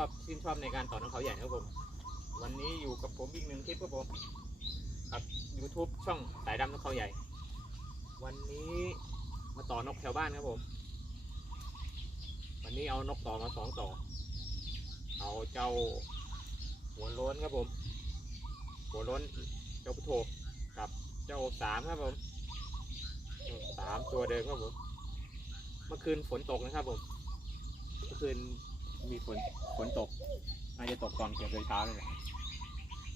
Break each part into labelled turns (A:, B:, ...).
A: ชอบชื่นชอบในการต่อนกเขาใหญ่ครับผม วันนี้อยู่กับผมอีกหนึ่งคลิปครับผมกับ YouTube ช่องสายดำนกเขาใหญ่ วันนี้มาต่อนกแถวบ้านครับผม วันนี้เอานกต่อมาสองต่อ เอาเจ้าหัวโล้นครับผม หัวโล้นเจ้าพุทโธกับเจ้าสามครับผมสามตัวเดิมครับผม เมื่อคืนฝนตกนะครับผม เมื่อคืน มีฝนฝนตกน่าจะตกตอนเกือบเช้าเลยแหละ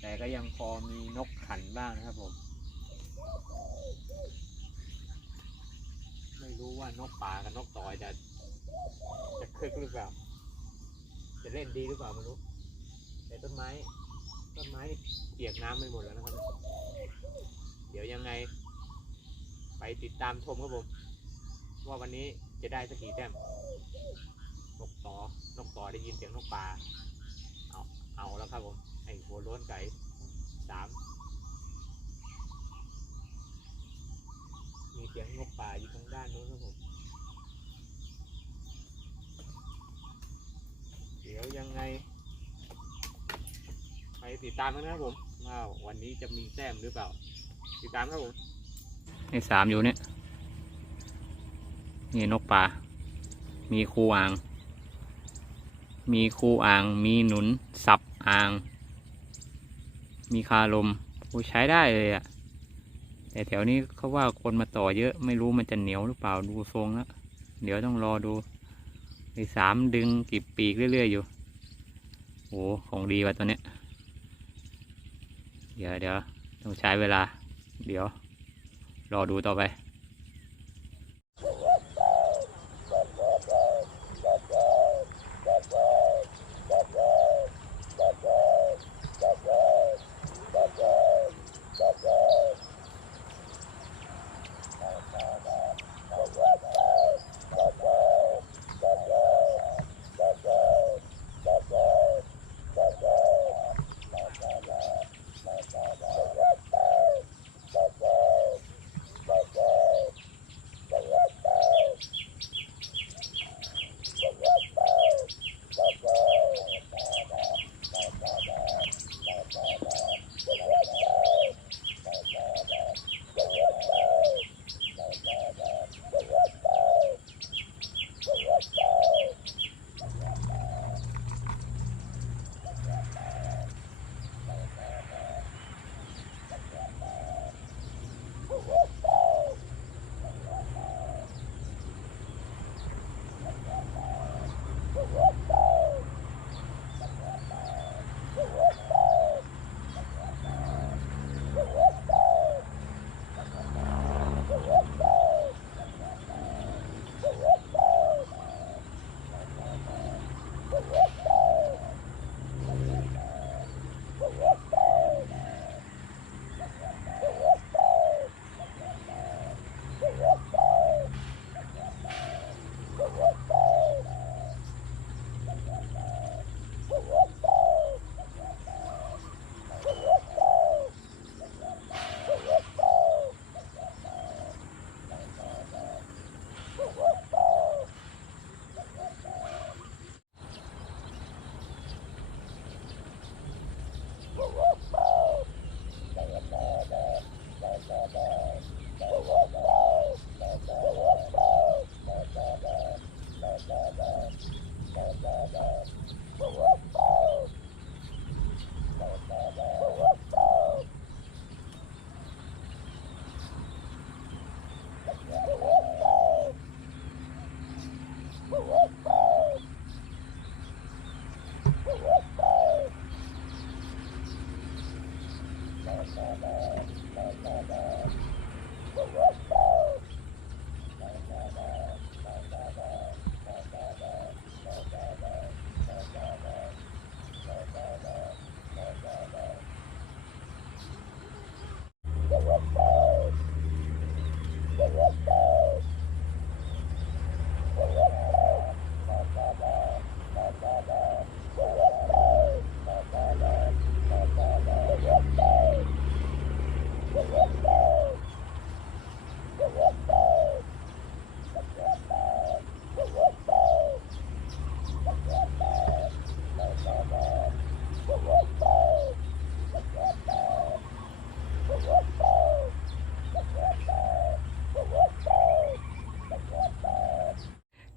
A: แต่ก็ยังพอมีนกขันบ้างนะครับผมไม่รู้ว่านกป่ากับนกต่อยจะจะคึกหรือเปล่า จะเล่นดีหรือเปล่าไม่รู้แต่ต้นไม้ต้นไม้นี่เปียกน้ำไปหมดแล้วนะครับ เดี๋ยวยังไง ไปติดตามชมครับผม ว่าวันนี้จะได้สักกี่แต้ม นกต่อนกต่อได้ยินเสียงนกป่าเอาเอาแล้วครับผมไอ้หัวล้นไก่สามมีเสียงนกป่าอยู่ทางด้านนู้นครับผมเดี๋ยวยังไงไปติดตามกันนะครับผมว่าวันนี้จะมีแต้มหรือเปล่า ติดตามครับผมนี่สามอยู่เนี่ยนี่นกป่า มีคูอ่าง มีคูอ่าง มีหนุน สับอ่าง มีคาลมโอ้ใช้ได้เลยอะแต่แถวนี้เขาว่าคนมาต่อเยอะ ไม่รู้มันจะเหนียวหรือเปล่าดูทรงแล้ว เดี๋ยวต้องรอดูไอ้สามดึงกีบปีกเรื่อยๆอยู่โอ้ของดีว่ะตัวเนี้ย เดี๋ยวเดี๋ยวต้องใช้เวลา เดี๋ยว รอดูต่อไป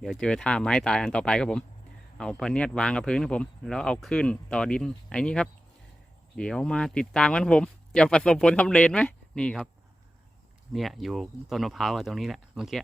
A: ดี๋ยวเจอท่าไม้ตายอันต่อไปครับผม เอาพเนียดวางกับพื้นครับผม แล้วเอาขึ้นต่อดินไอ้นี่ครับ เดี๋ยวมาติดตามกันผม จะประสบผลสำเร็จไหมนี่ครับ เนี่ยอยู่ต้นมะพร้าวตรงนี้แหละเมื่อกี้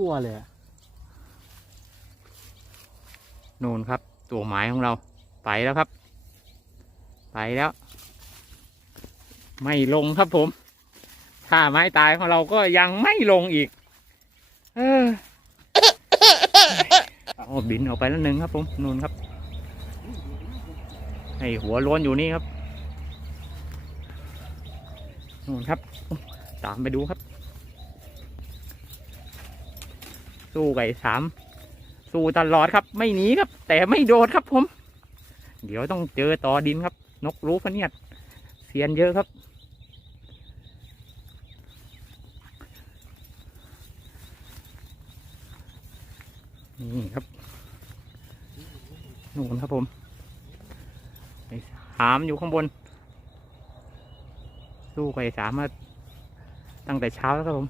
A: ลัวเลยนูนครับ ตัวหมายของเรา ไปแล้วครับ ไปแล้ว ไม่ลงครับผม ถ้าไม้ตายของเราก็ยังไม่ลงอีก เออเอาบินออกไปแล้วหนึ่งครับ ผมนูนครับให้หัวล้นอยู่นี่ครับนูนครับ ตามไปดูครับ สู้ไก่สามสู้ตลอดครับ ไม่หนีครับ แต่ไม่โดดครับผม เดี๋ยวต้องเจอต่อดินครับ นกรู้พะเนียดเสียนเยอะครับ นี่ครับนู่นครับผมไอ้สามอยู่ข้างบน สู้ไก่สามมาตั้งแต่เช้าแล้วครับผม